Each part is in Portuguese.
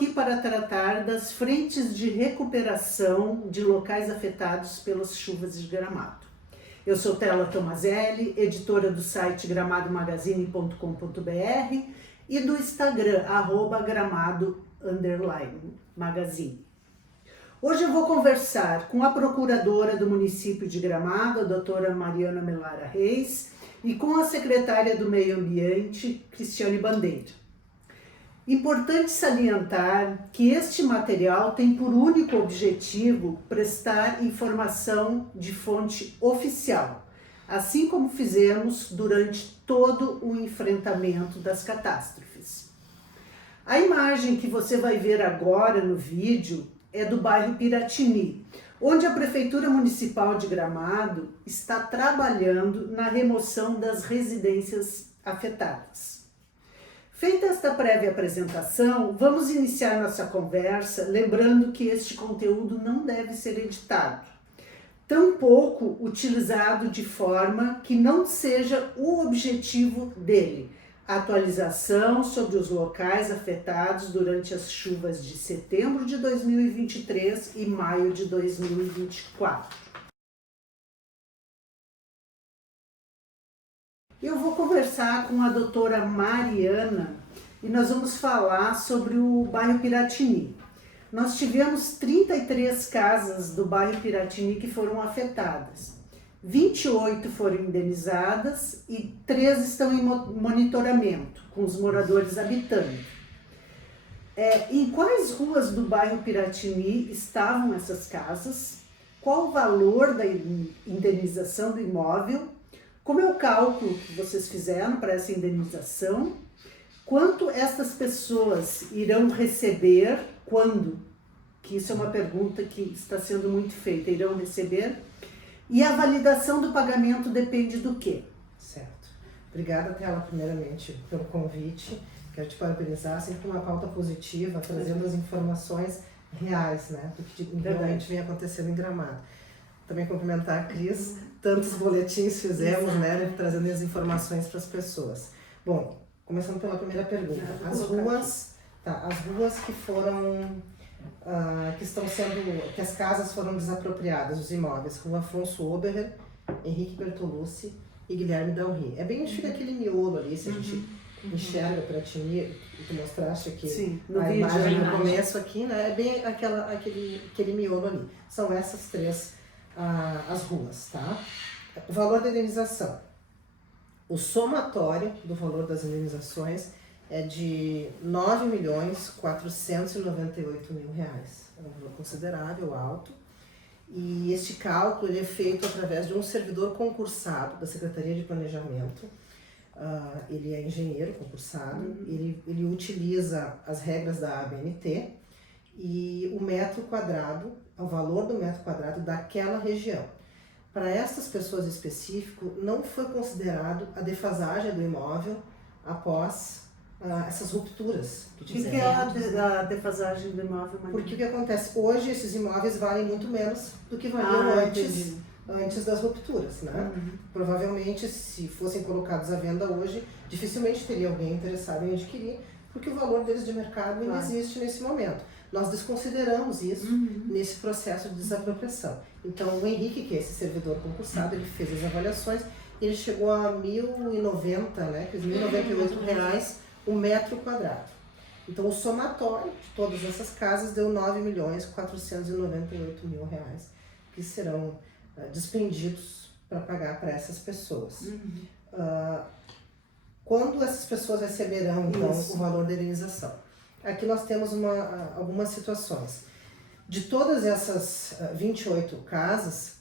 aqui para tratar das frentes de recuperação de locais afetados pelas chuvas de Gramado. Eu sou Tela Tomazelli, editora do site gramadomagazine.com.br e do Instagram, @gramado_magazine. Hoje eu vou conversar com a procuradora do município de Gramado, a doutora Mariana Melara Reis, e com a secretária do Meio Ambiente, Cristiane Bandeira. Importante salientar que este material tem por único objetivo prestar informação de fonte oficial, assim como fizemos durante todo o enfrentamento das catástrofes. A imagem que você vai ver agora no vídeo é do bairro Piratini, onde a Prefeitura Municipal de Gramado está trabalhando na remoção das residências afetadas. Feita esta prévia apresentação, vamos iniciar nossa conversa lembrando que este conteúdo não deve ser editado, tampouco utilizado de forma que não seja o objetivo dele, atualização sobre os locais afetados durante as chuvas de setembro de 2023 e maio de 2024. Eu vou conversar com a doutora Mariana e nós vamos falar sobre o bairro Piratini. Nós tivemos 33 casas do bairro Piratini que foram afetadas. 28 foram indenizadas e 3 estão em monitoramento, com os moradores habitando. Em quais ruas do bairro Piratini estavam essas casas? Qual o valor da indenização do imóvel? Como é o cálculo que vocês fizeram para essa indenização? Quanto essas pessoas irão receber? Quando? Que isso é uma pergunta que está sendo muito feita. Irão receber? E a validação do pagamento depende do quê? Certo. Obrigada, Tela, primeiramente, pelo convite. Quero te parabenizar, sempre com uma pauta positiva, trazendo as informações reais, né, do que realmente vem acontecendo em Gramado. Também cumprimentar a Cris, tantos boletins fizemos, né, trazendo as informações para as pessoas. Bom, começando pela primeira pergunta, as ruas que foram, que as casas foram desapropriadas, os imóveis, Rua Afonso Oberher, Henrique Bertolucci e Guilherme Dalry. É bem onde fica aquele miolo ali, se a gente enxerga para ti, tu mostraste aqui. Sim, a imagem no começo aqui, né, é bem aquele miolo ali. São essas três as ruas, tá? O valor da indenização. O somatório do valor das indenizações é de R$ 9.498.000. É um valor considerável, alto. E este cálculo ele é feito através de um servidor concursado da Secretaria de Planejamento. Ele é engenheiro concursado, ele utiliza as regras da ABNT e o metro quadrado, o valor do metro quadrado daquela região. Para essas pessoas específicas, não foi considerado a defasagem do imóvel após essas rupturas. O que é a defasagem do imóvel? Porque o que acontece? Hoje, esses imóveis valem muito menos do que valiam antes das rupturas, né? Provavelmente, se fossem colocados à venda hoje, dificilmente teria alguém interessado em adquirir, porque o valor deles de mercado não existe nesse momento. Nós desconsideramos isso nesse processo de desapropriação. Então, o Henrique, que é esse servidor concursado, ele fez as avaliações, ele chegou a R$ 1.090, né, R$ 1.098 o metro quadrado. Então, o somatório de todas essas casas deu R$ 9.498.000, que serão despendidos para pagar para essas pessoas. Quando essas pessoas receberão, então, o valor da indenização? Aqui nós temos algumas situações. De todas essas 28 casas,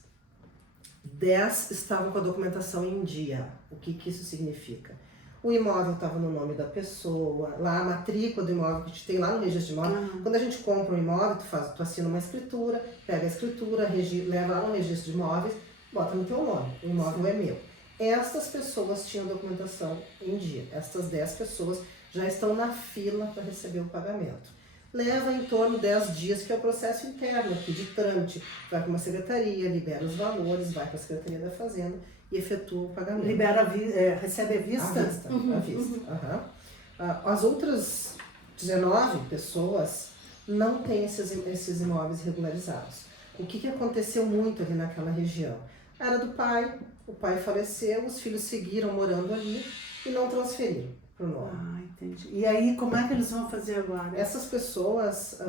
10 estavam com a documentação em dia. O que isso significa? O imóvel estava no nome da pessoa, lá a matrícula do imóvel que a gente tem lá no registro de imóvel. Quando a gente compra um imóvel, tu assina uma escritura, pega a escritura, leva lá no registro de imóveis, bota no teu nome, o imóvel é meu. Estas pessoas tinham documentação em dia, estas 10 pessoas já estão na fila para receber o pagamento. Leva em torno de 10 dias, que é o processo interno aqui de trâmite. Vai para uma secretaria, libera os valores, vai para a Secretaria da Fazenda e efetua o pagamento. Recebe à vista? À vista. As outras 19 pessoas não têm esses imóveis regularizados. O que aconteceu muito ali naquela região? Era do pai, o pai faleceu, os filhos seguiram morando ali e não transferiram para o nome. Ah, entendi. E aí, como é que eles vão fazer agora? Essas pessoas,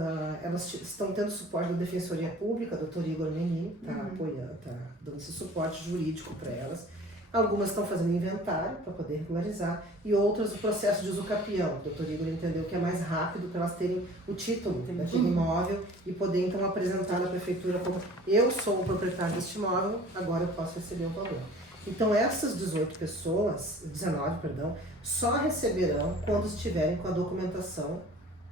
elas estão tendo suporte da Defensoria Pública, Dr. Igor Menin, está apoiando, está dando esse suporte jurídico para elas. Algumas estão fazendo inventário para poder regularizar e outras o processo de usucapião. O Dr. Igor entendeu que é mais rápido para elas terem o título daquele imóvel e poder então apresentar na prefeitura como eu sou o proprietário deste imóvel, agora eu posso receber o valor. Então essas 19 pessoas, só receberão quando estiverem com a documentação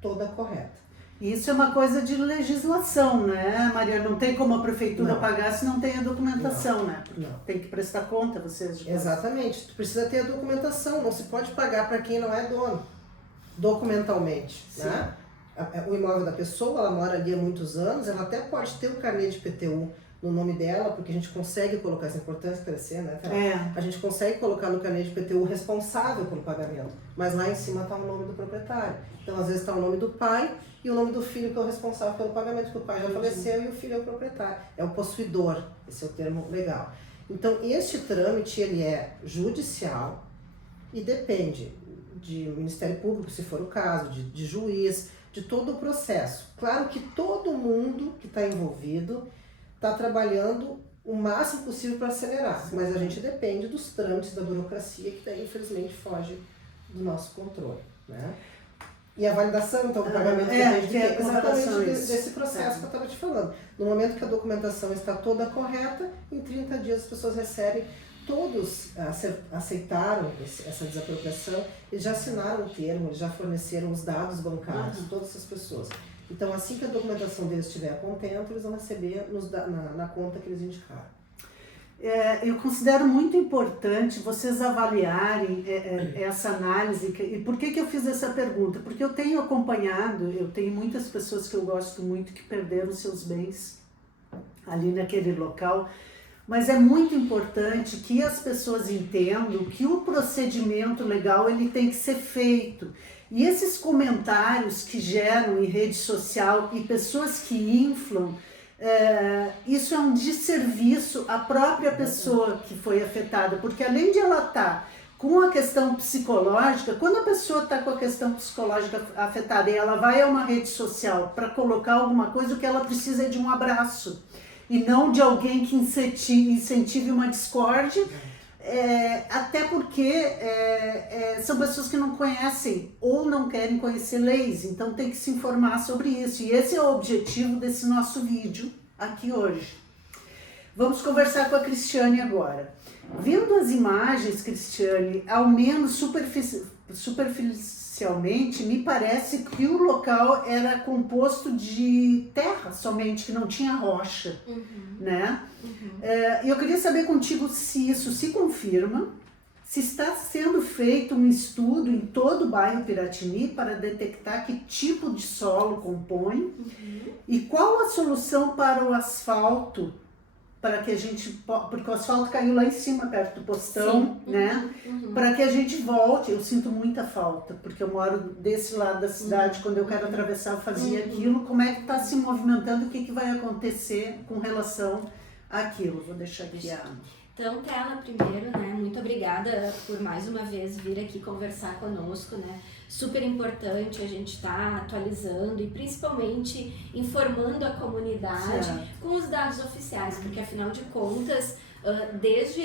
toda correta. Isso é uma coisa de legislação, né, Maria? Não tem como a prefeitura pagar se não tem a documentação, né? Não. Tem que prestar conta, vocês. Exatamente. Tu precisa ter a documentação, não se pode pagar para quem não é dono, documentalmente, né? O imóvel da pessoa, ela mora ali há muitos anos, ela até pode ter o carnê de PTU no nome dela, porque a gente consegue colocar, isso é importante crescer, né? A gente consegue colocar no carnê de PTU o responsável pelo pagamento, mas lá em cima está o nome do proprietário. Então, às vezes está o nome do pai e o nome do filho que é o responsável pelo pagamento, porque o pai já faleceu e o filho é o proprietário. É o possuidor, esse é o termo legal. Então, este trâmite, ele é judicial e depende de Ministério Público, se for o caso, de juiz, de todo o processo. Claro que todo mundo que está envolvido está trabalhando o máximo possível para acelerar, mas a gente depende dos trâmites da burocracia, que daí, infelizmente, foge do nosso controle, né? E a validação, então, do pagamento depende exatamente desse processo que eu estava te falando. No momento que a documentação está toda correta, em 30 dias as pessoas recebem, todos aceitaram essa desapropriação, eles já assinaram o termo, eles já forneceram os dados bancários, todas essas pessoas. Então, assim que a documentação deles estiver a contento, eles vão receber na conta que eles indicaram. Eu considero muito importante vocês avaliarem essa análise. E por que eu fiz essa pergunta? Porque eu tenho acompanhado, eu tenho muitas pessoas que eu gosto muito que perderam seus bens ali naquele local, mas é muito importante que as pessoas entendam que o procedimento legal ele tem que ser feito. E esses comentários que geram em rede social e pessoas que inflam, isso é um desserviço à própria pessoa que foi afetada, porque além de ela estar com a questão psicológica, quando a pessoa está com a questão psicológica afetada e ela vai a uma rede social para colocar alguma coisa, o que ela precisa é de um abraço e não de alguém que incentive uma discórdia. Até porque são pessoas que não conhecem ou não querem conhecer leis, então tem que se informar sobre isso. E esse é o objetivo desse nosso vídeo aqui hoje. Vamos conversar com a Cristiane agora. Vendo as imagens, Cristiane, ao menos superficialmente, me parece que o local era composto de terra somente, que não tinha rocha, né? Eu queria saber contigo se isso se confirma, se está sendo feito um estudo em todo o bairro Piratini para detectar que tipo de solo compõe e qual a solução para o asfalto, para que a gente, porque o asfalto caiu lá em cima, perto do postão, né? Para que a gente volte. Eu sinto muita falta, porque eu moro desse lado da cidade, quando eu quero atravessar eu fazia aquilo. Como é que está se movimentando, o que vai acontecer com relação àquilo? Vou deixar aqui a... Então, Tela, primeiro, né, muito obrigada por mais uma vez vir aqui conversar conosco, né? Super importante a gente estar atualizando e principalmente informando a comunidade com os dados oficiais, porque afinal de contas, desde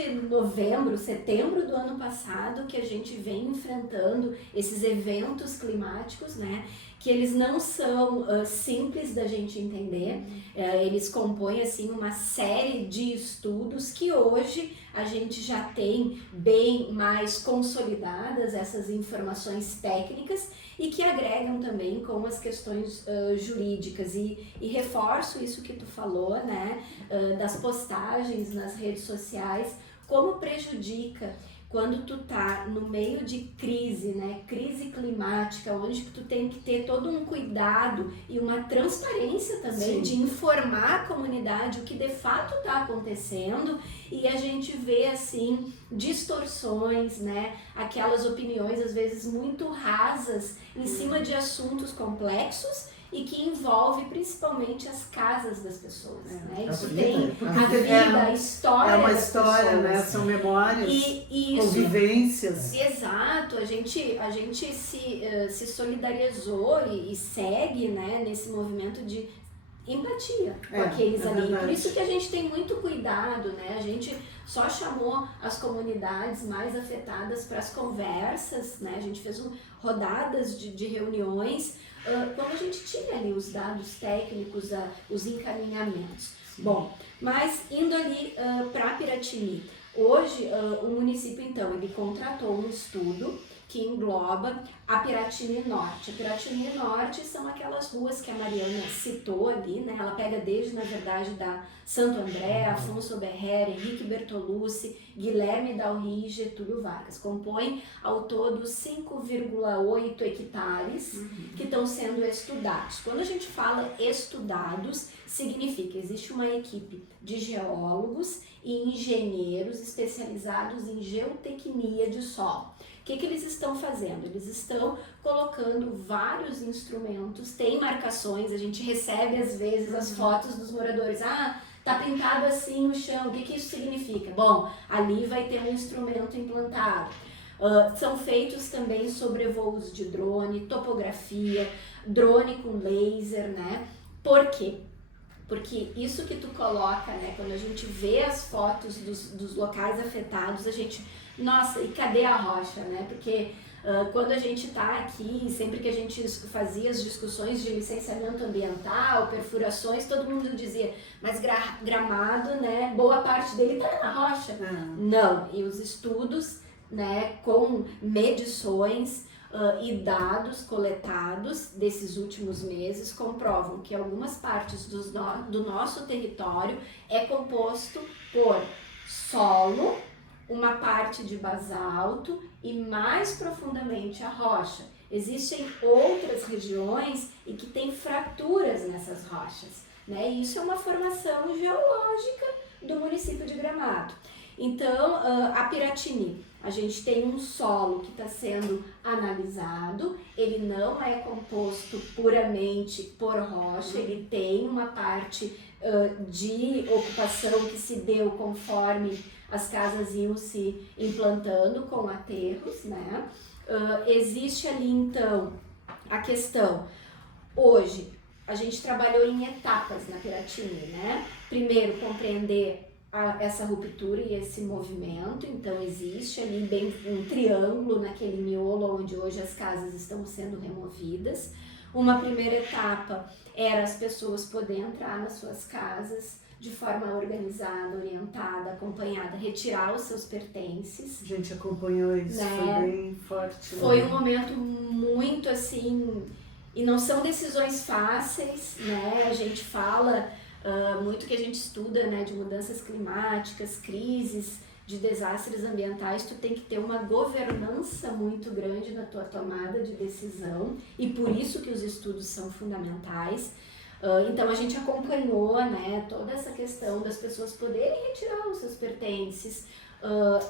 setembro do ano passado, que a gente vem enfrentando esses eventos climáticos, né? Que eles não são simples da gente entender, eles compõem assim uma série de estudos que hoje a gente já tem bem mais consolidadas essas informações técnicas e que agregam também com as questões jurídicas e reforço isso que tu falou, né, das postagens nas redes sociais, como prejudica quando tu tá no meio de crise, né, crise climática, onde tu tem que ter todo um cuidado e uma transparência também de informar a comunidade o que de fato está acontecendo, e a gente vê assim distorções, né, aquelas opiniões às vezes muito rasas em cima de assuntos complexos e que envolve principalmente as casas das pessoas, né? Isso tem a vida, a história. É uma das história, pessoas, né? São memórias, e isso, convivências. Exato, a gente se solidarizou e segue, né, nesse movimento de empatia com aqueles ali. Verdade. Por isso que a gente tem muito cuidado, né? A gente só chamou as comunidades mais afetadas para as conversas, né? A gente fez rodadas de reuniões quando a gente tinha ali os dados técnicos, os encaminhamentos. Sim. Bom, mas indo ali para Piratini, hoje o município então ele contratou um estudo que engloba a Piratini Norte. A Piratini Norte são aquelas ruas que a Mariana citou ali, né? Ela pega desde, na verdade, da Santo André, Afonso Berrera, Henrique Bertolucci, Guilherme Dalry e Getúlio Vargas. Compõem ao todo 5,8 hectares que estão sendo estudados. Quando a gente fala estudados, significa que existe uma equipe de geólogos e engenheiros especializados em geotecnia de solo. O que eles estão fazendo? Eles estão colocando vários instrumentos, tem marcações, a gente recebe às vezes as fotos dos moradores. Ah, tá pintado assim no chão, o que isso significa? Bom, ali vai ter um instrumento implantado. São feitos também sobrevoos de drone, topografia, drone com laser, né? Por quê? Porque isso que tu coloca, né, quando a gente vê as fotos dos locais afetados, a gente, nossa, e cadê a rocha, né? Porque quando a gente está aqui, sempre que a gente fazia as discussões de licenciamento ambiental, perfurações, todo mundo dizia, mas Gramado, né, boa parte dele está na rocha. Não, e os estudos, né, com medições e dados coletados desses últimos meses comprovam que algumas partes do nosso território é composto por solo, uma parte de basalto e mais profundamente a rocha. Existem outras regiões e que tem fraturas nessas rochas, né? E isso é uma formação geológica do município de Gramado. Então, a Piratini, a gente tem um solo que está sendo analisado, ele não é composto puramente por rocha, ele tem uma parte de ocupação que se deu conforme as casas iam se implantando com aterros, né? Existe ali então a questão, hoje a gente trabalhou em etapas na Piratini, né? Primeiro compreender essa ruptura e esse movimento, então existe ali bem um triângulo naquele miolo onde hoje as casas estão sendo removidas. Uma primeira etapa era as pessoas poderem entrar nas suas casas de forma organizada, orientada, acompanhada, retirar os seus pertences. A gente acompanhou isso, né? Foi bem forte. Foi um momento muito assim, e não são decisões fáceis, né? A gente fala muito que a gente estuda, né, de mudanças climáticas, crises, de desastres ambientais, tu tem que ter uma governança muito grande na tua tomada de decisão e por isso que os estudos são fundamentais. Então a gente acompanhou, né, toda essa questão das pessoas poderem retirar os seus pertences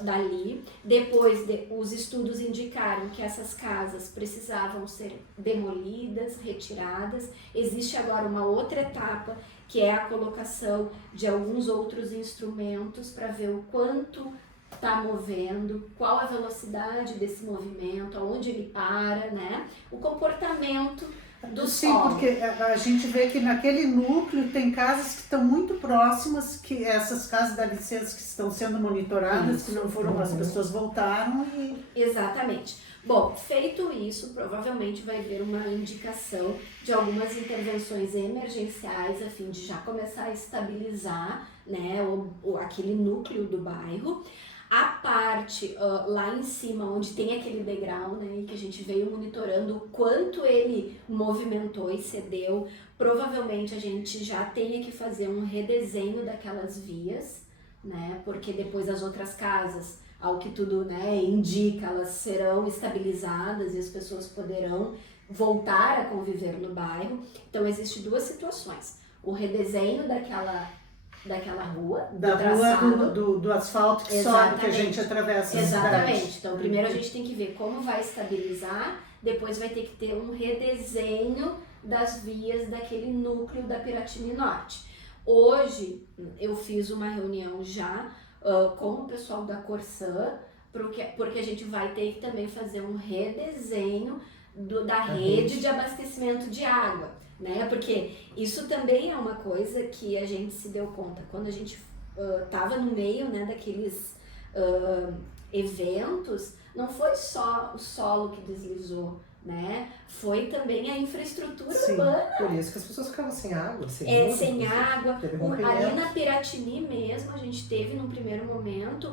dali. Depois os estudos indicaram que essas casas precisavam ser demolidas, retiradas. Existe agora uma outra etapa que é a colocação de alguns outros instrumentos para ver o quanto está movendo, qual a velocidade desse movimento, aonde ele para, né? O comportamento do Sim, solo. porque a gente vê que naquele núcleo tem casas que estão muito próximas, que essas casas da licença que estão sendo monitoradas, que não foram, as pessoas voltaram e... Exatamente. Bom, feito isso, provavelmente vai haver uma indicação de algumas intervenções emergenciais a fim de já começar a estabilizar, né, aquele núcleo do bairro. A parte lá em cima, onde tem aquele degrau, né, e que a gente veio monitorando o quanto ele movimentou e cedeu, provavelmente a gente já tenha que fazer um redesenho daquelas vias, né, porque depois as outras casas ao que tudo, né, indica, elas serão estabilizadas e as pessoas poderão voltar a conviver no bairro. Então, existem duas situações. O redesenho daquela rua, Da rua do asfalto que sobe, que a gente atravessa. Exatamente. Então, primeiro a gente tem que ver como vai estabilizar, depois vai ter que ter um redesenho das vias daquele núcleo da Piratini Norte. Hoje, eu fiz uma reunião já com o pessoal da Corsã, porque a gente vai ter que também fazer um redesenho da rede de abastecimento de água, né? Porque isso também é uma coisa que a gente se deu conta quando a gente estava no meio, né, daqueles eventos. Não foi só o solo que deslizou, né? Foi também a infraestrutura urbana. Por isso que as pessoas ficavam sem água. Sem água. Ali na Piratini mesmo, a gente teve num primeiro momento,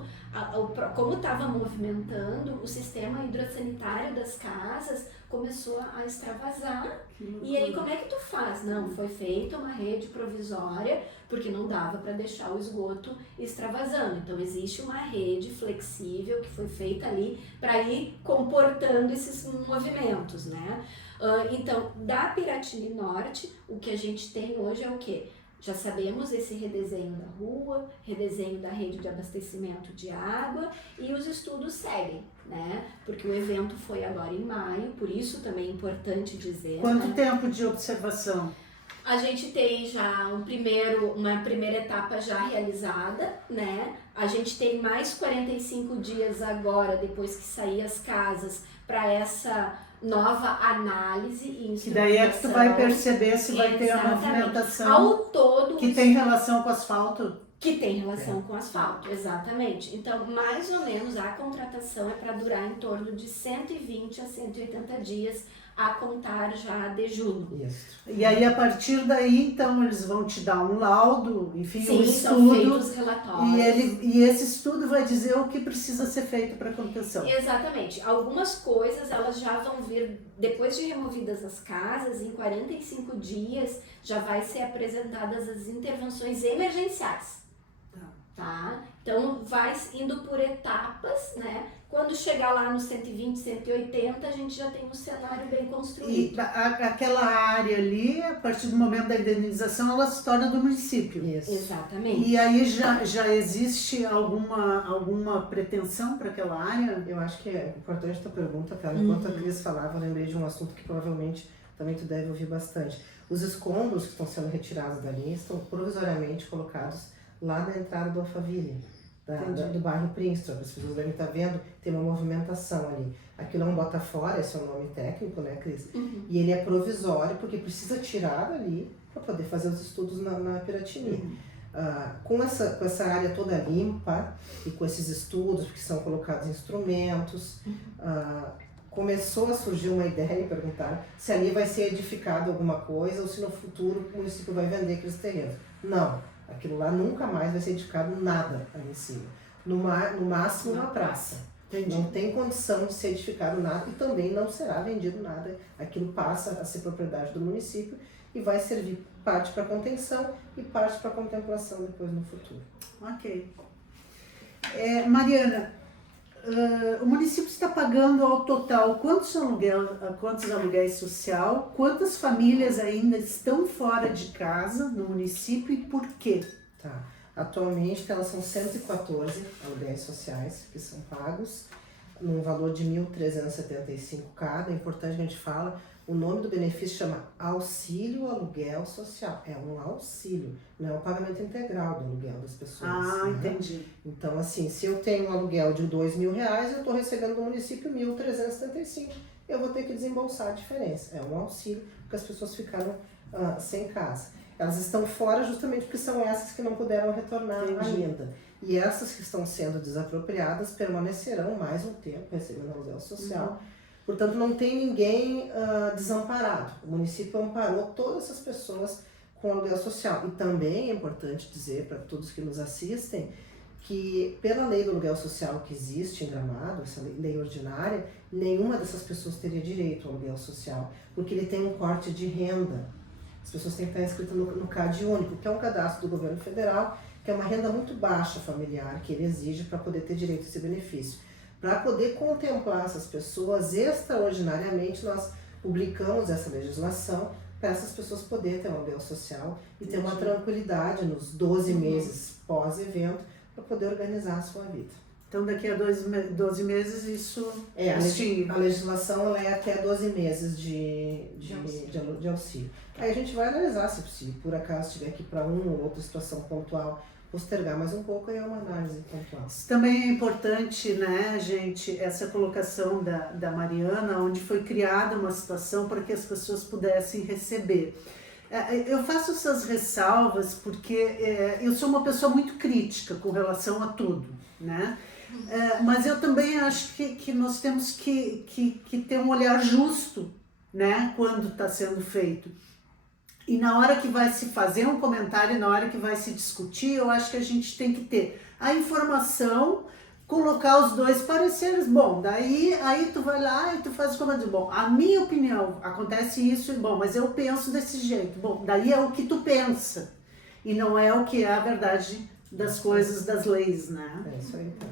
como estava movimentando, o sistema hidrossanitário das casas começou a extravasar. E aí como é que tu faz? Não, foi feita uma rede provisória, porque não dava para deixar o esgoto extravasando. Então existe uma rede flexível que foi feita ali para ir comportando esses movimentos, né? Então, da Piratini Norte, o que a gente tem hoje é o quê? Já sabemos esse redesenho da rua, redesenho da rede de abastecimento de água, e os estudos seguem, né? Porque o evento foi agora em maio, por isso também é importante dizer. Quanto tempo de observação? A gente tem já uma primeira etapa já realizada, né? A gente tem mais 45 dias agora, depois que sair as casas, para essa nova análise e instrumentação. Que daí é que tu vai perceber se vai ter a movimentação ao todo, que tem relação com o asfalto. Que tem relação com o asfalto, exatamente. Então, mais ou menos, a contratação é para durar em torno de 120 a 180 dias a contar já de junho. Isso. E aí, a partir daí, então, eles vão te dar um laudo, enfim, Sim, um estudo. são feitos relatórios. E esse estudo vai dizer o que precisa ser feito para a contenção. Exatamente. Algumas coisas, elas já vão vir, depois de removidas as casas, em 45 dias, já vai ser apresentadas as intervenções emergenciais. Tá? Então, vai indo por etapas, né? Quando chegar lá nos 120, 180, a gente já tem um cenário bem construído. E aquela área ali, a partir do momento da indenização, ela se torna do município. Isso. Exatamente. E aí já existe alguma pretensão para aquela área? Eu acho que é importante a tua pergunta, cara. Enquanto a Cris falava, eu lembrei de um assunto que provavelmente também tu deve ouvir bastante. Os escombros que estão sendo retirados dali estão provisoriamente colocados lá na entrada do Alphaville, do bairro Princeton. As pessoas devem estar vendo, tem uma movimentação ali. Aquilo é um bota-fora, esse é o nome técnico, né, Cris? E ele é provisório porque precisa tirar dali para poder fazer os estudos na Piratini. Com essa área toda limpa e com esses estudos, porque são colocados instrumentos, começou a surgir uma ideia e perguntar se ali vai ser edificado alguma coisa ou se no futuro o município vai vender aqueles terrenos. Não. Aquilo lá nunca mais vai ser edificado nada ali em cima. No máximo uma praça. Entendi. Não tem condição de ser edificado nada e também não será vendido nada. Aquilo passa a ser propriedade do município e vai servir parte para contenção e parte para contemplação depois no futuro. Ok. Mariana, o município está pagando ao total quantos aluguéis social, quantas famílias ainda estão fora de casa no município e por quê? Tá. Atualmente elas são 114 aluguéis sociais que são pagos, num valor de R$ 1.375 cada. É importante que a gente fala, o nome do benefício chama Auxílio Aluguel Social. É um auxílio, não é o pagamento integral do aluguel das pessoas. Ah, né? entendi. Então, assim, se eu tenho um aluguel de R$2.000, eu estou recebendo do município R$ 1.375. Eu vou ter que desembolsar a diferença. É um auxílio, porque as pessoas ficaram sem casa. Elas estão fora justamente porque são essas que não puderam retornar ainda. E essas que estão sendo desapropriadas permanecerão mais um tempo recebendo aluguel social. Portanto, não tem ninguém desamparado. O município amparou todas essas pessoas com aluguel social. E também é importante dizer para todos que nos assistem que, pela lei do aluguel social que existe em Gramado, essa lei ordinária, nenhuma dessas pessoas teria direito ao aluguel social, porque ele tem um corte de renda. As pessoas têm que estar inscritas no CAD único, que é um cadastro do governo federal que é uma renda muito baixa familiar que ele exige para poder ter direito a esse benefício. Para poder contemplar essas pessoas, extraordinariamente nós publicamos essa legislação para essas pessoas poderem ter uma bênção social e ter uma tranquilidade nos 12 meses pós-evento para poder organizar a sua vida. Então daqui a 12 meses isso a legislação ela é até 12 meses de auxílio. Aí a gente vai analisar se por acaso tiver que ir para uma ou outra situação pontual, postergar mais um pouco, aí é uma análise pontual. Isso também é importante, né, gente, essa colocação da Mariana, onde foi criada uma situação para que as pessoas pudessem receber. Eu faço essas ressalvas porque eu sou uma pessoa muito crítica com relação a tudo, né? Mas eu também acho que nós temos que ter um olhar justo, né, quando está sendo feito. E na hora que vai se fazer um comentário, na hora que vai se discutir, eu acho que a gente tem que ter a informação, colocar os dois pareceres. Bom, daí aí tu vai lá e tu faz o comentário. Bom, a minha opinião, acontece isso, bom, mas eu penso desse jeito. Bom, daí é o que tu pensa. E não é o que é a verdade das coisas, das leis, né? É isso aí, então.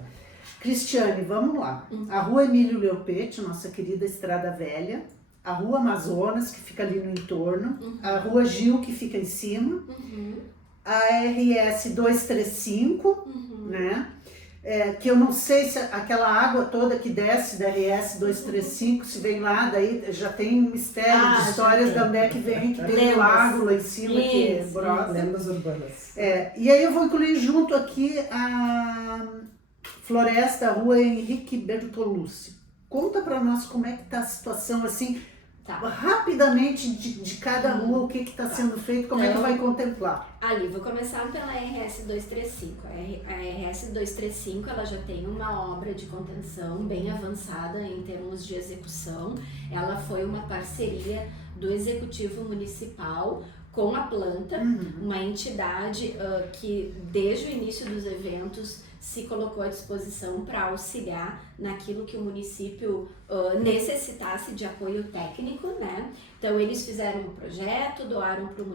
Cristiane, vamos lá. A Rua Emílio Leopete, nossa querida Estrada Velha. A Rua Amazonas, que fica ali no entorno, a Rua Gil, que fica em cima, a RS 235, né? Que eu não sei se aquela água toda que desce da RS 235, se vem lá, daí já tem um mistério de histórias de onde é que vem, que tem um lago lá em cima, que brota. Lendas urbanas. E aí eu vou incluir junto aqui a Floresta, a Rua Henrique Bertolucci. Conta pra nós como é que tá a situação, assim, rapidamente de cada rua, o que está sendo feito, como é que vai contemplar. Ali, vou começar pela RS 235. A RS 235, ela já tem uma obra de contenção bem avançada em termos de execução. Ela foi uma parceria do Executivo Municipal com a Planta, uma entidade que desde o início dos eventos se colocou à disposição para auxiliar naquilo que o município necessitasse de apoio técnico, né? Então eles fizeram um projeto, doaram para o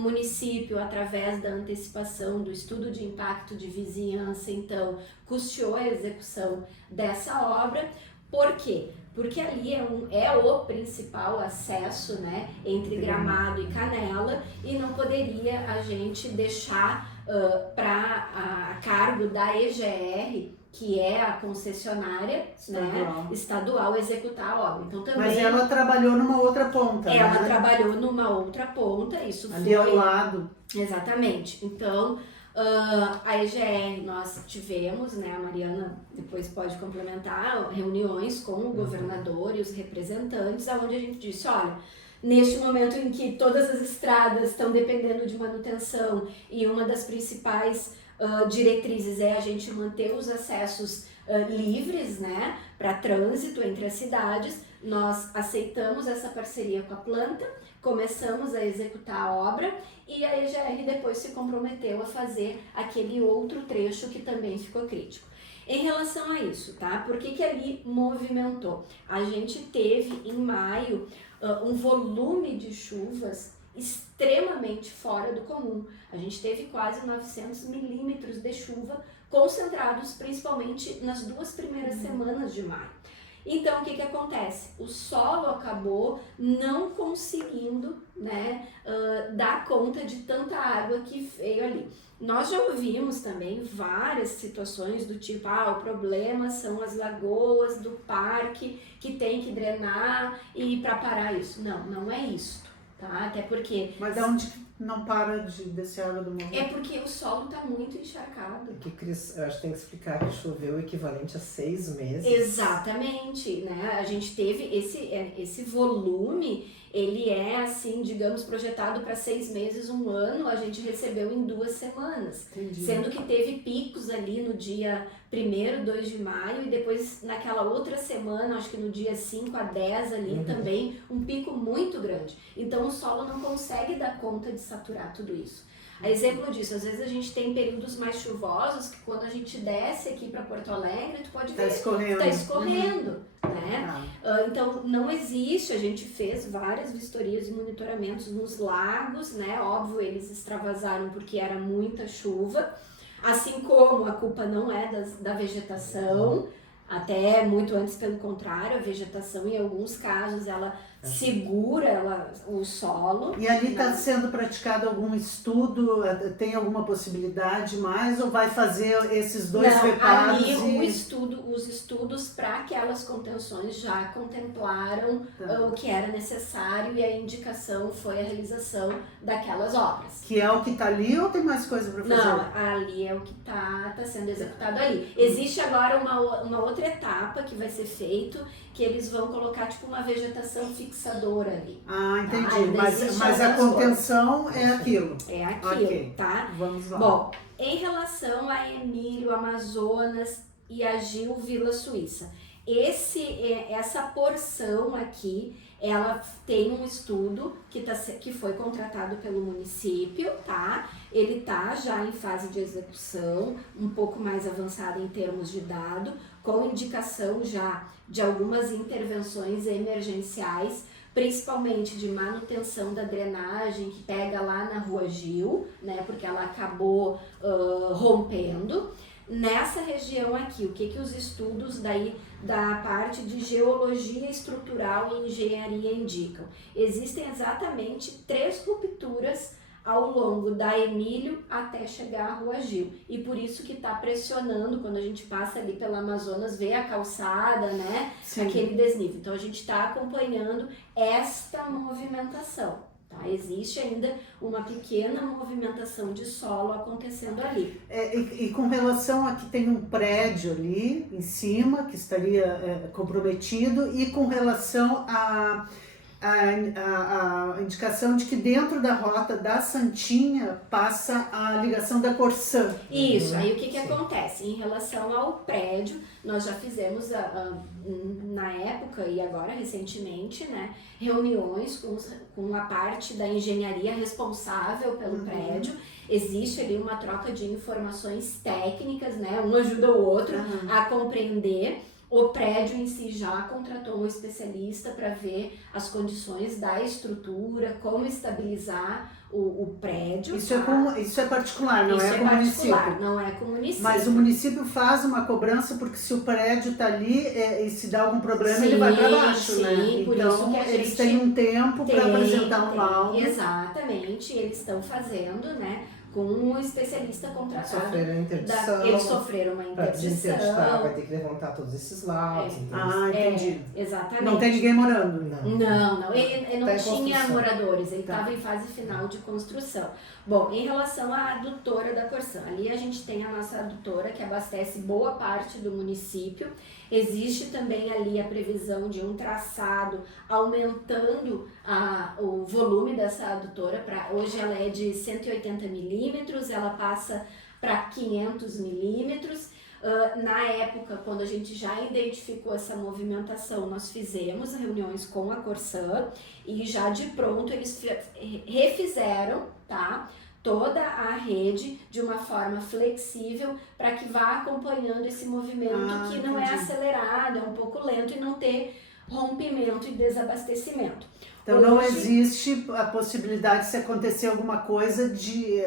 município, através da antecipação do estudo de impacto de vizinhança, então custeou a execução dessa obra. Por quê? Porque ali é o principal acesso, né, entre Gramado e Canela, e não poderia a gente deixar a cargo da EGR, que é a concessionária estadual, executar a obra. Então, também, mas ela trabalhou numa outra ponta, ela trabalhou numa outra ponta, isso ali foi... ao lado. Exatamente. Então, a EGR nós tivemos, né, a Mariana depois pode complementar, reuniões com o governador e os representantes, onde a gente disse, olha, neste momento em que todas as estradas estão dependendo de manutenção e uma das principais diretrizes é a gente manter os acessos livres, né, para trânsito entre as cidades, nós aceitamos essa parceria com a Planta, começamos a executar a obra e a EGR depois se comprometeu a fazer aquele outro trecho que também ficou crítico. Em relação a isso, tá? Por que ali movimentou? A gente teve em maio um volume de chuvas extremamente fora do comum. A gente teve quase 900 milímetros de chuva concentrados principalmente nas 2 primeiras semanas de maio. Então, o que acontece? O solo acabou não conseguindo, né, dar conta de tanta água que veio ali. Nós já ouvimos também várias situações do tipo, o problema são as lagoas do parque que tem que drenar e para parar isso. Não é isso, tá? Até porque... Mas de onde não para de descer água do morro? É porque o solo está muito encharcado. Eu acho que tem que explicar que choveu o equivalente a 6 meses. Exatamente, né? A gente teve esse volume, ele é assim, digamos, projetado para 6 meses, 1 ano, a gente recebeu em 2 semanas. Entendi. Sendo que teve picos ali no dia 1º, 2 de maio, e depois naquela outra semana, acho que no dia 5 a 10 ali também, um pico muito grande. Então o solo não consegue dar conta de saturar tudo isso. A exemplo disso, às vezes a gente tem períodos mais chuvosos que quando a gente desce aqui para Porto Alegre, tu pode ver, tá escorrendo, né? Então não existe, a gente fez várias vistorias e monitoramentos nos lagos, né? Óbvio, eles extravasaram porque era muita chuva, assim como a culpa não é da vegetação, até muito antes, pelo contrário, a vegetação em alguns casos ela segura o solo. E ali está sendo praticado algum estudo? Tem alguma possibilidade mais ou vai fazer esses dois reparos? Ali os estudos para aquelas contenções já contemplaram o que era necessário e a indicação foi a realização daquelas obras. Que é o que está ali ou tem mais coisa para fazer? Não, ali é o que está sendo executado ali. Existe agora uma outra etapa que vai ser feito, que eles vão colocar tipo uma vegetação fixadora ali. Ah, entendi. Mas a contenção é aquilo. É aquilo, okay. Tá? Vamos lá. Bom, em relação a Emílio, Amazonas e a Gil, Vila Suíça, essa porção aqui, ela tem um estudo que foi contratado pelo município, tá? Ele tá já em fase de execução, um pouco mais avançada em termos de dado, com indicação já de algumas intervenções emergenciais, principalmente de manutenção da drenagem que pega lá na Rua Gil, né? Porque ela acabou rompendo. Nessa região aqui, o que os estudos daí da parte de geologia estrutural e engenharia indicam? Existem exatamente 3 rupturas ao longo da Emílio até chegar à Rua Gil. E por isso que está pressionando, quando a gente passa ali pela Amazonas, vê a calçada, né? Sim. Aquele desnível. Então a gente está acompanhando esta movimentação. Tá? Existe ainda uma pequena movimentação de solo acontecendo ali. E com relação a que tem um prédio ali em cima que estaria comprometido, e com relação a indicação de que dentro da rota da Santinha passa a ligação da Corsã. Isso, aí o que acontece? Em relação ao prédio, nós já fizemos na época e agora recentemente, né, reuniões com a parte da engenharia responsável pelo prédio. Existe ali uma troca de informações técnicas, né, um ajuda o outro a compreender. O prédio em si já contratou um especialista para ver as condições da estrutura, como estabilizar o prédio. Isso é particular, não é com o município. Não é com o município. Mas o município faz uma cobrança porque se o prédio está ali e se dá algum problema, ele vai para baixo, né? Por então isso que eles têm um tempo para apresentar um laudo. Exatamente, eles estão fazendo, né? Com um especialista contratado. Sofreram interdição. Eles sofreram uma interdição. Vai ter que levantar todos esses laudos. Entendi. Exatamente. Não tem ninguém morando. Não. Ele não tá tinha moradores, ele estava em fase final de construção. Bom, em relação à adutora da Corsã, ali a gente tem a nossa adutora que abastece boa parte do município. Existe também ali a previsão de um traçado aumentando o volume dessa adutora. Hoje ela é de 180 milímetros, ela passa para 500 milímetros. Na época, quando a gente já identificou essa movimentação, nós fizemos reuniões com a Corsã e já de pronto eles refizeram, tá? Toda a rede de uma forma flexível para que vá acompanhando esse movimento que não é acelerado, é um pouco lento e não ter rompimento e desabastecimento. Então não existe a possibilidade, se acontecer alguma coisa, de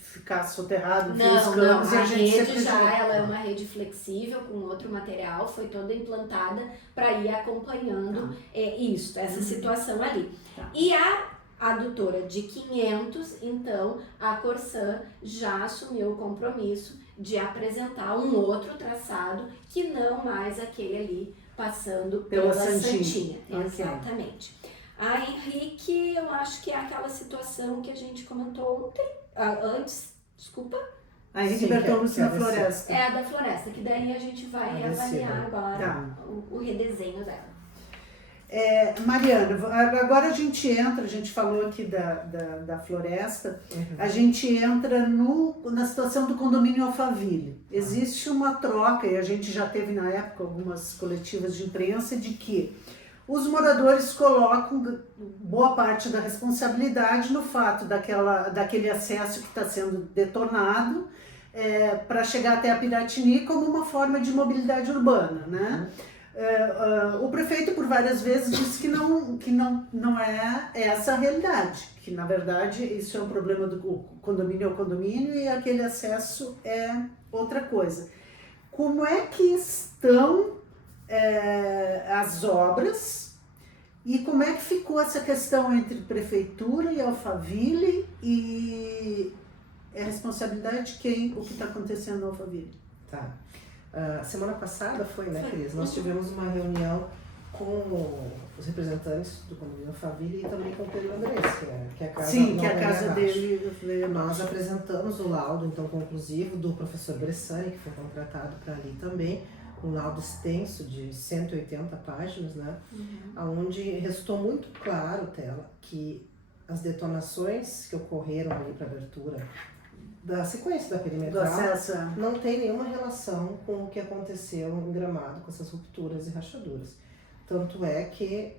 ficar soterrado, os canos, e a rede ela é uma rede flexível com outro material, foi toda implantada para ir acompanhando essa situação ali. E a adutora de 500, então a Corsã já assumiu o compromisso de apresentar um outro traçado que não mais aquele ali passando pela Santinha. Okay. Exatamente. A Henrique, eu acho que é aquela situação que a gente comentou ontem, antes, desculpa. A Henrique Bertolucci na Floresta. É a da Floresta, que daí a gente vai avaliar agora o redesenho dela. Mariana, agora a gente falou aqui da Floresta, a gente entra na situação do condomínio Alphaville. Existe uma troca, e a gente já teve na época algumas coletivas de imprensa, de que os moradores colocam boa parte da responsabilidade no fato daquele acesso que está sendo detonado para chegar até a Piratini como uma forma de mobilidade urbana, né? O prefeito por várias vezes disse que não é essa a realidade, que na verdade isso é um problema do condomínio ao condomínio e aquele acesso é outra coisa. Como é que estão as obras e como é que ficou essa questão entre prefeitura e Alphaville e é responsabilidade de quem o que está acontecendo no Alphaville? Tá. Semana passada foi, né, Cris? Nós tivemos uma reunião com os representantes do condomínio Alphaville e também com o Pedro Andrés, que é a casa, sim, que é a casa dele. Nós apresentamos o laudo, então, conclusivo do professor Bressani, que foi contratado para ali também, um laudo extenso de 180 páginas, né? Onde restou muito claro, Tela, que as detonações que ocorreram ali para abertura da sequência da perimetral não tem nenhuma relação com o que aconteceu em Gramado, com essas rupturas e rachaduras. Tanto é que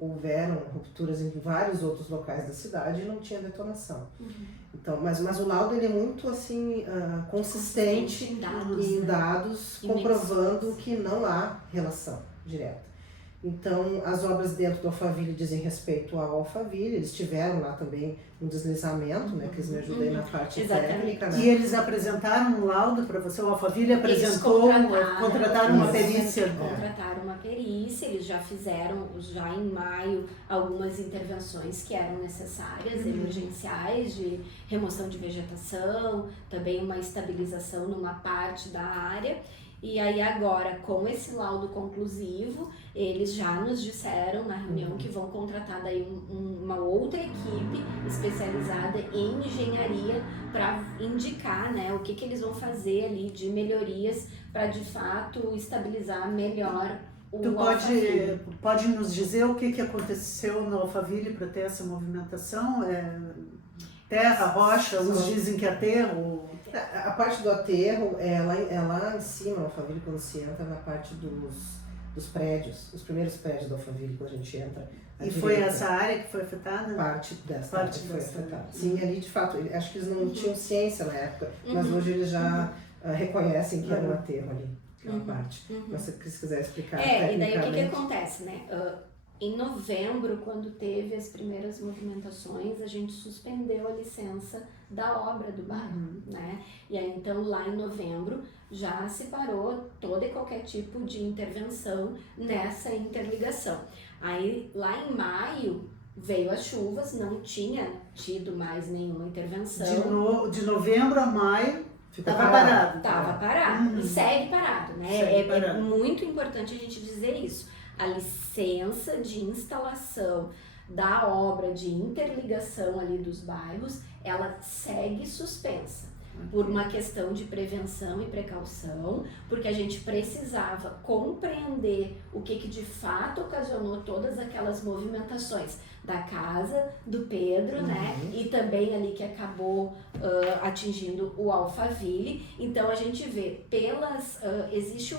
houveram rupturas em vários outros locais da cidade e não tinha detonação. Então, mas o laudo ele é muito assim, consistente em dados comprovando que não há relação direta. Então, as obras dentro do Alphaville dizem respeito ao Alphaville, eles tiveram lá também um deslizamento, né, que eles me ajudam aí na parte técnica. Né? E eles apresentaram um laudo para você, o Alphaville apresentou, contrataram uma perícia. Contrataram uma perícia, eles já fizeram, já em maio, algumas intervenções que eram necessárias, emergenciais, de remoção de vegetação, também uma estabilização numa parte da área. E aí agora, com esse laudo conclusivo, eles já nos disseram na reunião que vão contratar daí uma outra equipe especializada em engenharia para indicar, né, o que eles vão fazer ali de melhorias para de fato estabilizar melhor o Alphaville. Pode nos dizer o que aconteceu no Alphaville para ter essa movimentação? Terra, rocha, uns dizem que é aterro. A parte do aterro é lá em cima, no Alphaville, quando se entra na parte dos prédios, os primeiros prédios do Alphaville, quando a gente entra. E foi essa área que foi afetada? Parte dessa área que foi afetada. Sim, ali de fato, acho que eles não tinham ciência na época, mas hoje eles já reconhecem que era um aterro ali, aquela parte. Mas se você quiser explicar e daí o que acontece, né? Em novembro, quando teve as primeiras movimentações, a gente suspendeu a licença da obra do bairro, né? E aí, então, lá em novembro, já se parou todo e qualquer tipo de intervenção nessa interligação. Aí, lá em maio, veio as chuvas, não tinha tido mais nenhuma intervenção. De novembro a maio, estava parado. Estava parado, e segue parado, né? É muito importante a gente dizer isso. A licença de instalação da obra de interligação ali dos bairros, ela segue suspensa por uma questão de prevenção e precaução, porque a gente precisava compreender o que de fato ocasionou todas aquelas movimentações da casa do Pedro, né? E também ali que acabou atingindo o Alphaville. Então a gente vê existe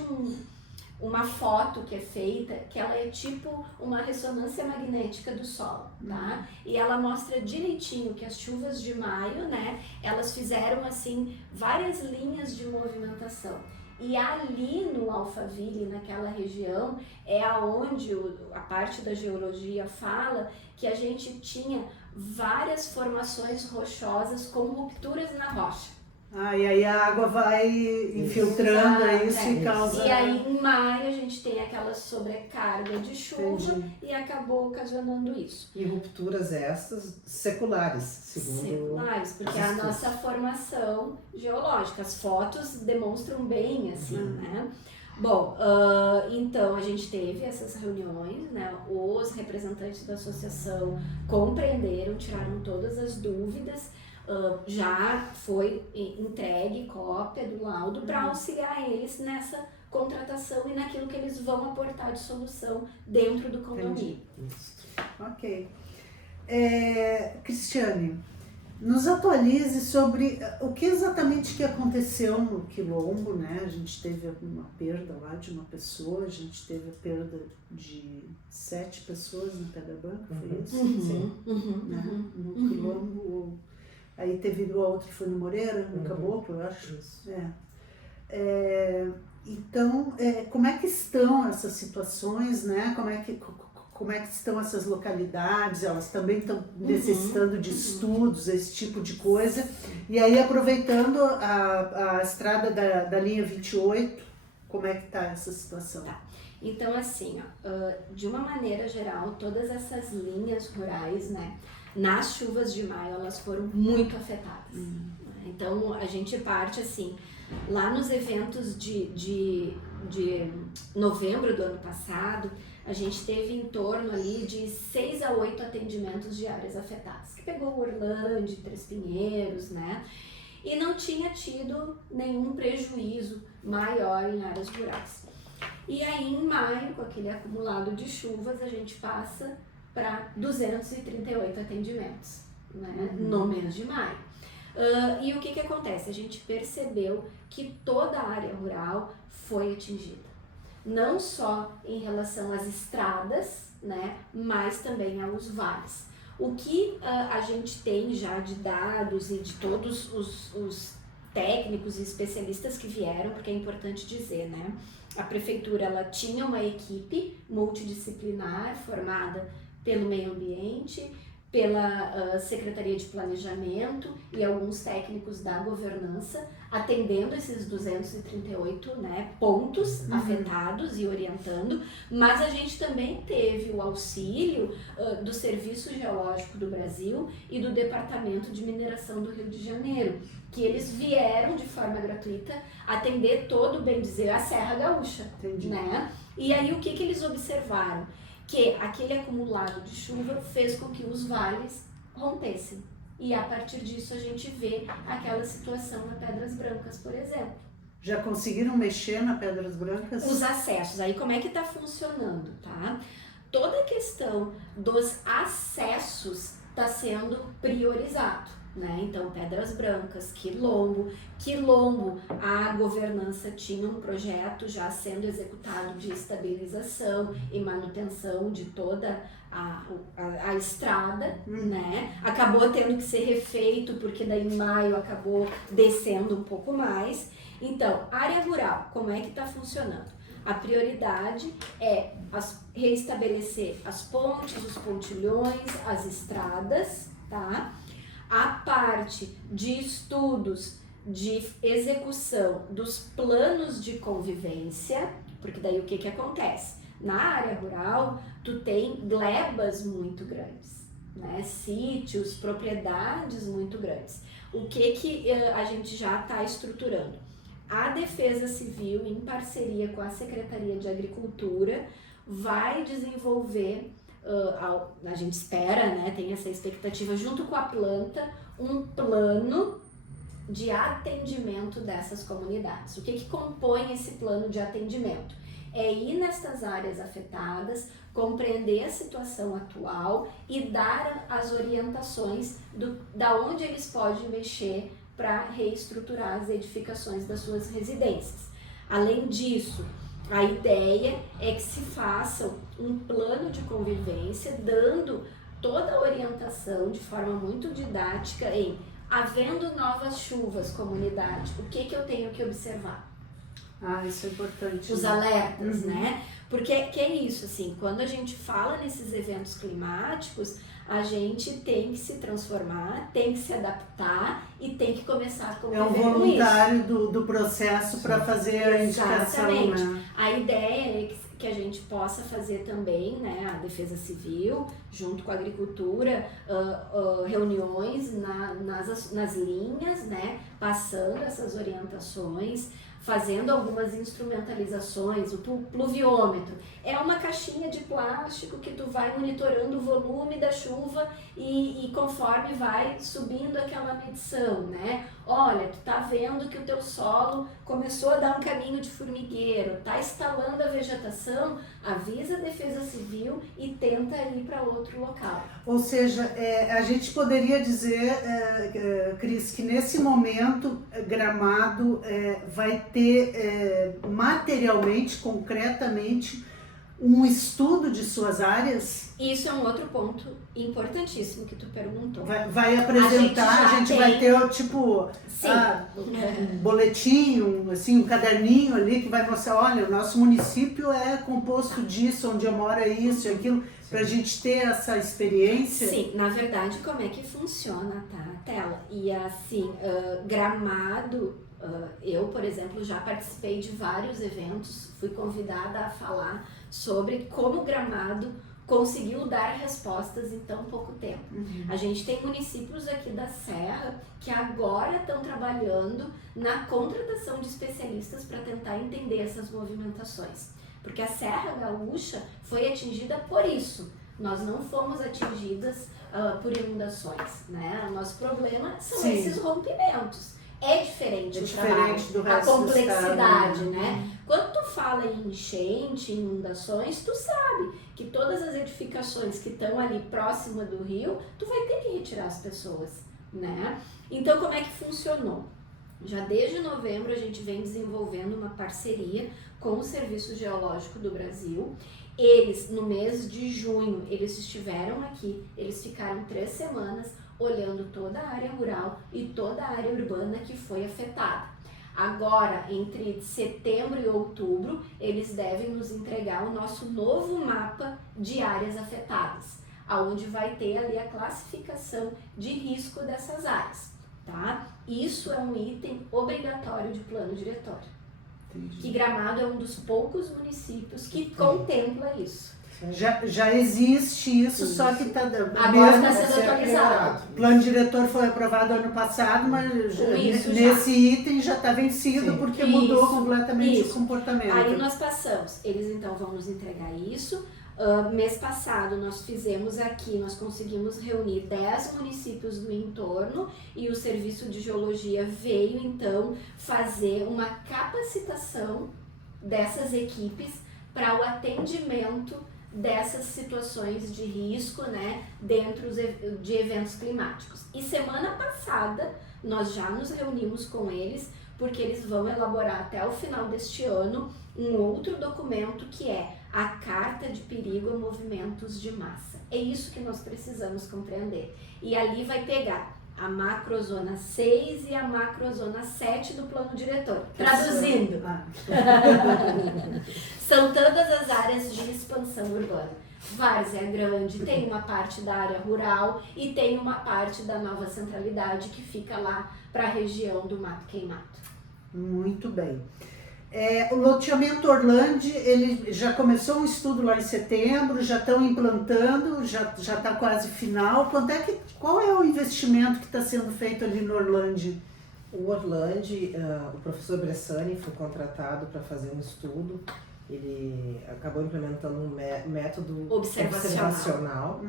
uma foto que é feita, que ela é tipo uma ressonância magnética do solo, tá? E ela mostra direitinho que as chuvas de maio, né, elas fizeram, assim, várias linhas de movimentação. E ali no Alphaville, naquela região, é aonde a parte da geologia fala que a gente tinha várias formações rochosas com rupturas na rocha. E aí a água vai infiltrando isso e causa... E aí em maio a gente tem aquela sobrecarga de chuva e acabou ocasionando isso. E rupturas essas seculares, segundo... Seculares, porque é a nossa formação geológica. As fotos demonstram bem assim, né? Bom, então a gente teve essas reuniões, né? Os representantes da associação compreenderam, tiraram todas as dúvidas. Já foi entregue cópia do laudo para auxiliar eles nessa contratação e naquilo que eles vão aportar de solução dentro do condomínio. Ok. Cristiane, Nos atualize sobre o que exatamente que aconteceu no Quilombo, né? A gente teve uma perda lá de uma pessoa, a gente teve a perda de 7 pessoas na Pedra Branca, foi isso? Sim. Né? No Quilombo, aí teve a outra que foi no Moreira, no Caboclo, eu acho. Isso. Então, como é que estão essas situações, né? Como é que estão essas localidades? Elas também estão necessitando de estudos, esse tipo de coisa. E aí, aproveitando a estrada da linha 28, como é que está essa situação? Tá. Então, assim, ó, de uma maneira geral, todas essas linhas rurais, né, nas chuvas de maio, elas foram muito afetadas. Então, a gente parte, assim, lá nos eventos de novembro do ano passado, a gente teve em torno ali de 6 a 8 atendimentos de áreas afetadas, que pegou Orlândia, Três Pinheiros, né? E não tinha tido nenhum prejuízo maior em áreas rurais. E aí, em maio, com aquele acumulado de chuvas, a gente passa para 238 atendimentos, né? No mês de maio. E o que acontece? A gente percebeu que toda a área rural foi atingida. Não só em relação às estradas, né, mas também aos vales. O que a gente tem já de dados e de todos os técnicos e especialistas que vieram, porque é importante dizer, né, a prefeitura ela tinha uma equipe multidisciplinar formada pelo meio ambiente, pela Secretaria de Planejamento e alguns técnicos da governança, atendendo esses 238, né, pontos afetados e orientando, mas a gente também teve o auxílio do Serviço Geológico do Brasil e do Departamento de Mineração do Rio de Janeiro, que eles vieram de forma gratuita atender todo, bem dizer, a Serra Gaúcha. Entendi. Né? E aí o que eles observaram? Que aquele acumulado de chuva fez com que os vales rompessem. E a partir disso a gente vê aquela situação na Pedras Brancas, por exemplo. Já conseguiram mexer na Pedras Brancas? Os acessos, aí como é que está funcionando, tá? Toda a questão dos acessos está sendo priorizado, né? Então, Pedras Brancas, Quilombo, a governança tinha um projeto já sendo executado de estabilização e manutenção de toda a estrada, né? Acabou tendo que ser refeito, porque daí em maio acabou descendo um pouco mais. Então, área rural, como é que está funcionando? A prioridade é reestabelecer as pontes, os pontilhões, as estradas, tá? A parte de estudos de execução dos planos de convivência, porque daí o que acontece? Na área rural, tu tem glebas muito grandes, né? Sítios, propriedades muito grandes. O que a gente já está estruturando? A Defesa Civil, em parceria com a Secretaria de Agricultura, vai desenvolver, a gente espera, né, tem essa expectativa, junto com a planta, um plano de atendimento dessas comunidades. O que compõe esse plano de atendimento? É ir nestas áreas afetadas, compreender a situação atual e dar as orientações da onde eles podem mexer para reestruturar as edificações das suas residências. Além disso, a ideia é que se faça um plano de convivência, dando toda a orientação de forma muito didática em, havendo novas chuvas, comunidade, o que eu tenho que observar? Isso é importante. Os alertas, né? Porque que é isso, assim, quando a gente fala nesses eventos climáticos, a gente tem que se transformar, tem que se adaptar e tem que começar a conviver com isso. É um voluntário do processo para fazer a indicação. Exatamente. Né? A ideia é que a gente possa fazer também, né, a Defesa Civil, junto com a Agricultura, reuniões nas linhas, né, passando essas orientações. fazendo algumas instrumentalizações, o pluviômetro. É uma caixinha de plástico que tu vai monitorando o volume da chuva e conforme vai subindo aquela medição, né? Olha, tu tá vendo que o teu solo começou a dar um caminho de formigueiro, tá instalando a vegetação, avisa a Defesa Civil e tenta ir para outro local. Ou seja, a gente poderia dizer, Cris, que nesse momento Gramado vai ter materialmente, concretamente, um estudo de suas áreas? Isso é um outro ponto importantíssimo que tu perguntou. Vai apresentar, a gente vai ter tipo um boletim, assim, um caderninho ali que vai mostrar, olha, o nosso município é composto disso, onde eu moro é isso e aquilo, para a gente ter essa experiência. Sim, na verdade, como é que funciona, tá, a tela? E assim, Gramado, eu, por exemplo, já participei de vários eventos, fui convidada a falar sobre como Gramado conseguiu dar respostas em tão pouco tempo. A gente tem municípios aqui da Serra que agora estão trabalhando na contratação de especialistas para tentar entender essas movimentações. Porque a Serra Gaúcha foi atingida por isso. Nós não fomos atingidas por inundações, né? O nosso problema são esses rompimentos. É diferente o trabalho, do resto a complexidade, do estado, né? Quando tu fala em enchente, inundações, tu sabe que todas as edificações que estão ali próxima do rio, tu vai ter que retirar as pessoas, né? Então, como é que funcionou? Já desde novembro a gente vem desenvolvendo uma parceria com o Serviço Geológico do Brasil. Eles, no mês de junho, eles estiveram aqui, eles ficaram 3 semanas olhando toda a área rural e toda a área urbana que foi afetada. Agora, entre setembro e outubro, eles devem nos entregar o nosso novo mapa de áreas afetadas, aonde vai ter ali a classificação de risco dessas áreas, tá? Isso é um item obrigatório de plano diretório. Entendi. Que Gramado é um dos poucos municípios que contempla isso. Já existe isso, só que está Agora está sendo atualizado. O plano diretor foi aprovado ano passado, mas nesse item já está vencido porque mudou completamente o comportamento. Aí nós passamos, eles então vão nos entregar isso. Mês passado nós fizemos aqui, nós conseguimos reunir 10 municípios do entorno e o Serviço de Geologia veio então fazer uma capacitação dessas equipes para o atendimento dessas situações de risco, né, dentro de eventos climáticos. E semana passada nós já nos reunimos com eles, porque eles vão elaborar até o final deste ano um outro documento que é a Carta de Perigo a Movimentos de Massa. É isso que nós precisamos compreender. E ali vai pegar a macrozona 6 e a macrozona 7 do plano diretor. Traduzindo, são todas as áreas de expansão urbana. Várzea Grande tem uma parte da área rural e tem uma parte da nova centralidade que fica lá para a região do Mato Queimado. Muito bem. O loteamento Orlandi, ele já começou um estudo lá em setembro, já estão implantando, já está quase final. Qual é o investimento que está sendo feito ali no Orlandi? O Orlandi, o professor Bressani foi contratado para fazer um estudo. Ele acabou implementando um método observacional.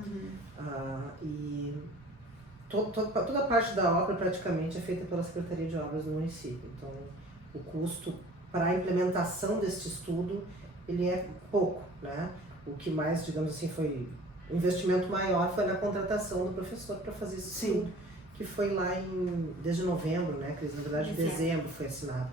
E toda a parte da obra praticamente é feita pela Secretaria de Obras do município. Então, o custo para a implementação deste estudo, ele é pouco, né? O que mais, digamos assim, foi o investimento maior foi na contratação do professor para fazer esse estudo, que foi lá desde novembro, né, Cris? Na verdade, dezembro foi assinado.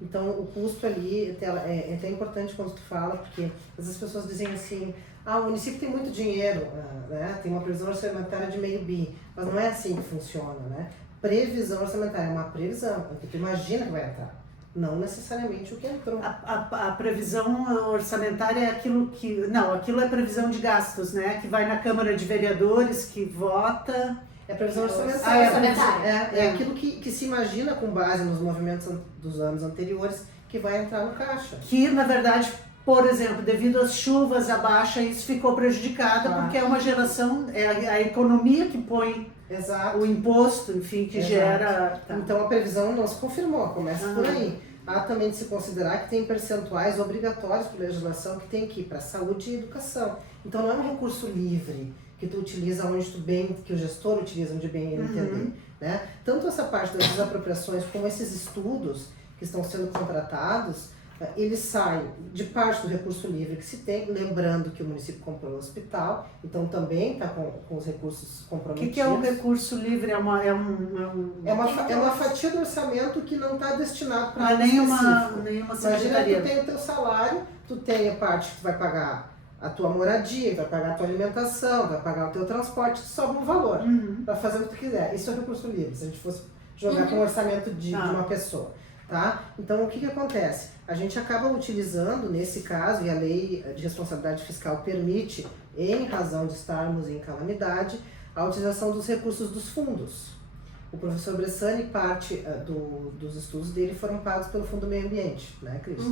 Então, o custo ali é até importante quando tu fala, porque as pessoas dizem assim, o município tem muito dinheiro, né? Tem uma previsão orçamentária de meio bi, mas não é assim que funciona, né? Previsão orçamentária é uma previsão, porque tu imagina que vai entrar. Não necessariamente o que entrou. A previsão orçamentária é aquilo que... Não, aquilo é previsão de gastos, né? Que vai na Câmara de Vereadores, que vota... É previsão orçamentária. É aquilo que se imagina com base nos movimentos dos anos anteriores que vai entrar no caixa. Que, na verdade, por exemplo, devido às chuvas, a baixa, isso ficou prejudicado, porque é uma geração... É a economia que põe... Exato. O imposto, enfim, que gera... Tá. Então a previsão não se confirmou, começa por aí. Há também de se considerar que tem percentuais obrigatórios por legislação que tem que ir para saúde e educação. Então não é um recurso livre que tu utiliza onde tu bem, que o gestor utiliza onde bem ele entender, né? Tanto essa parte das desapropriações como esses estudos que estão sendo contratados, eles saem de parte do recurso livre que se tem, lembrando que o município comprou o hospital, então também está com os recursos O comprometidos. que é o recurso livre? É uma fatia do orçamento que não está destinado para algo nenhuma específico. secretaria. Imagina, tu tem o teu salário, tu tem a parte que tu vai pagar a tua moradia, vai pagar a tua alimentação, vai pagar o teu transporte, tu sobra um valor para fazer o que tu quiser. Isso é recurso livre, se a gente fosse jogar com o orçamento de uma pessoa. Tá? Então, o que acontece? A gente acaba utilizando, nesse caso, e a lei de responsabilidade fiscal permite, em razão de estarmos em calamidade, a utilização dos recursos dos fundos. O professor Bressani, parte dos estudos dele foram pagos pelo Fundo Meio Ambiente, né, Cris?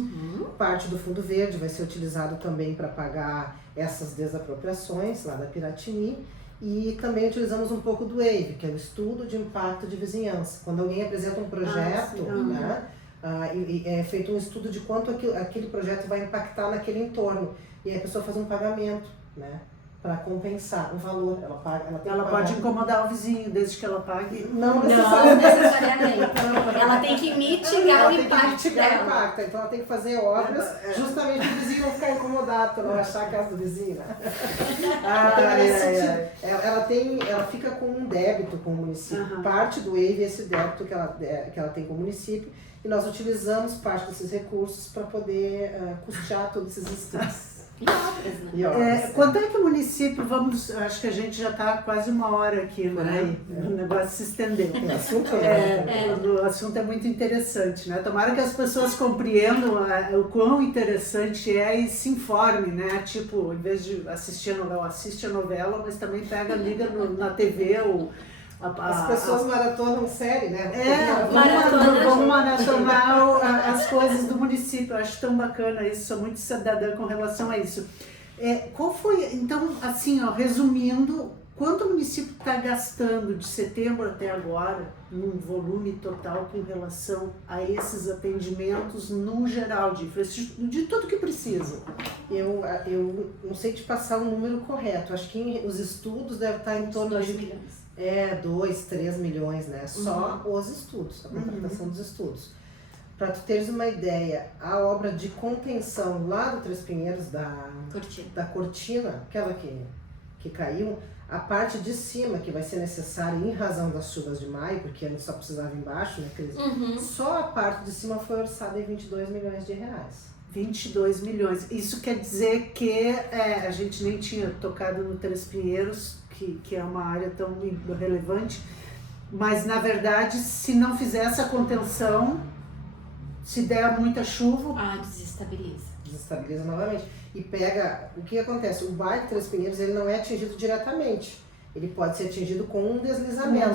Parte do Fundo Verde vai ser utilizado também para pagar essas desapropriações lá da Piratini. E também utilizamos um pouco do WAVE, que é o Estudo de Impacto de Vizinhança. Quando alguém apresenta um projeto, né, e é feito um estudo de quanto aquele projeto vai impactar naquele entorno. E aí a pessoa faz um pagamento, né, para compensar o valor. Ela pode incomodar o vizinho, desde que ela pague. Não necessariamente. Ela tem que mitigar o impacto dela. Então ela tem que fazer obras justamente para o vizinho não ficar incomodado, para não achar a casa do vizinho, né? Ela fica com um débito com o município. Parte do WAVE é esse débito que ela tem com o município. E nós utilizamos parte desses recursos para poder custear todos esses estudos. E obras, quanto é que o município, acho que a gente já está quase uma hora aqui, né? O negócio se estendeu. O assunto é muito interessante, né? Tomara que as pessoas compreendam o quão interessante é e se informem, né? Tipo, em vez de assistir a novela, assiste a novela, mas também liga na TV ou... As pessoas maratonam série, né? Vamos maratonar as coisas do município. Eu acho tão bacana isso, sou muito cidadã com relação a isso. Qual foi, então, assim, resumindo, quanto o município está gastando de setembro até agora, num volume total com relação a esses atendimentos no geral, de tudo que precisa? Eu não sei te passar o número correto, acho que os estudos devem estar em torno de 2 milhões. 2, 3 milhões, né? Só os estudos, a contratação dos estudos. Para tu teres uma ideia, a obra de contenção lá do Três Pinheiros, da cortina, aquela que caiu, a parte de cima que vai ser necessária em razão das chuvas de maio, porque a gente só precisava embaixo, né, Cris? Só a parte de cima foi orçada em 22 milhões de reais. 22 milhões. Isso quer dizer que a gente nem tinha tocado no Três Pinheiros, que é uma área tão relevante, mas na verdade, se não fizer essa contenção, se der muita chuva... Desestabiliza novamente. E o que acontece? O bairro Três Pinheiros, ele não é atingido diretamente. Ele pode ser atingido com um deslizamento.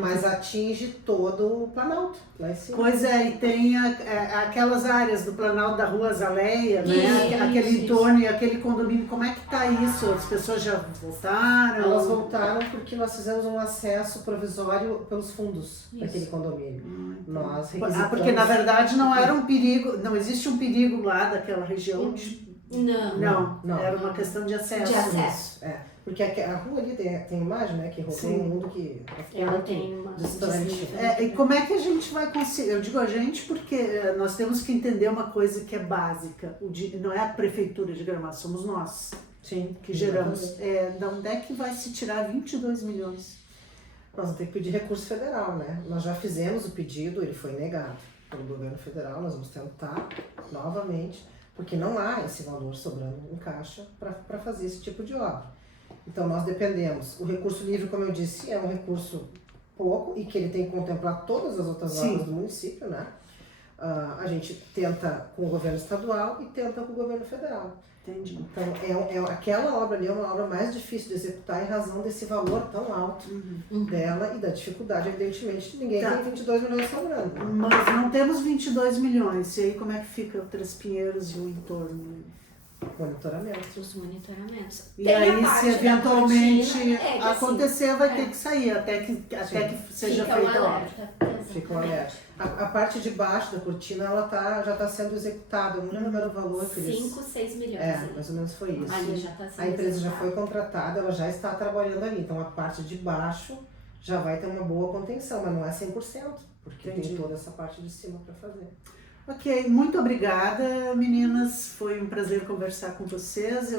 Mas atinge todo o Planalto, lá em cima. Pois e tem aquelas áreas do Planalto da Rua Azaleia, né? Aquele entorno e aquele condomínio. Como é que tá isso? As pessoas já voltaram? Elas voltaram porque nós fizemos um acesso provisório pelos fundos daquele condomínio. Nós porque na verdade não era um perigo, não existe um perigo lá daquela região. Não. Era uma questão de acesso. Porque a rua ali tem imagem, né? Que roubou um mundo que ela tem uma distante. E como é que a gente vai conseguir? Eu digo a gente porque nós temos que entender uma coisa que é básica. Não é a prefeitura de Gramado, somos nós. Sim, que geramos. De onde é que vai se tirar 22 milhões? Nós vamos ter que pedir recurso federal, né? Nós já fizemos o pedido, ele foi negado pelo governo federal. Nós vamos tentar novamente, porque não há esse valor sobrando em caixa para fazer esse tipo de obra. Então, nós dependemos. O recurso livre, como eu disse, é um recurso pouco e que ele tem que contemplar todas as outras obras do município, né? A gente tenta com o governo estadual e tenta com o governo federal. Entendi. Então, aquela obra ali é uma obra mais difícil de executar em razão desse valor tão alto dela e da dificuldade, evidentemente, de ninguém tem 22 milhões sobrando. Mas não temos 22 milhões. E aí, como é que fica o Três Pinheiros e o entorno? Os monitoramentos. E aí, se eventualmente acontecer, vai ter que sair, até que seja feita a obra. ficam abertos. A parte de baixo da cortina, ela já está sendo executada. Eu não lembro agora o valor que eles... 5, 6 milhões. Mais ou menos foi isso. Ali já tá sendo a empresa já executado. foi contratada, ela já está trabalhando ali. Então a parte de baixo já vai ter uma boa contenção, mas não é 100%, porque Entendi. tem toda essa parte de cima para fazer. Ok, muito obrigada, meninas. Foi um prazer conversar com vocês.